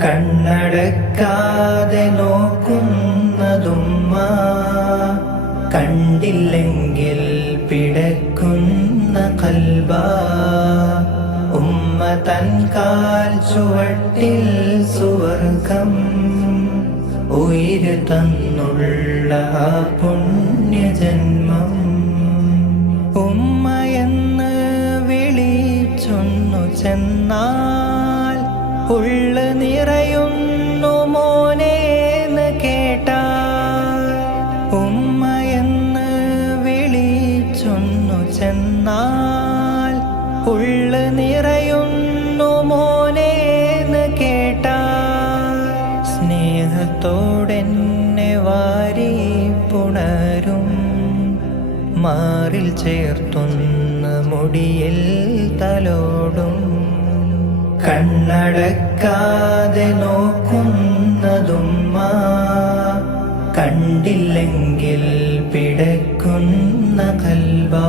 കണ്ണടക്കാതെ നോക്കുന്നതുമ്മ, കണ്ടില്ലെങ്കിൽ പിടക്കുന്ന കൽബാ. ഉമ്മ തൻ കാൽ ചുവട്ടിൽ സുവർഗം ഉയിര് തന്നുള്ള ആ പുണ്യജന്മം. ഉമ്മയെന്ന് വിളിച്ചൊന്നു ചെന്നാൽ ഉള്ള നിറയുന്നു മോനേന്ന് കേട്ടാൽ. ഉമ്മയെന്ന് വിളിച്ചൊന്നു ചെന്നാൽ ഉള്ള നിറയുന്നു മോനേന്ന് കേട്ടാൽ. സ്നേഹത്തോടെന്നെ വാരി പുണരും, മാറിൽ ചേർത്തുന്ന മുടിയിൽ തലോടും. കണ്ണടക്കാതെ നോക്കുന്നതുമ്മ, കണ്ടില്ലെങ്കിൽ പിടക്കുന്ന കൽബാ.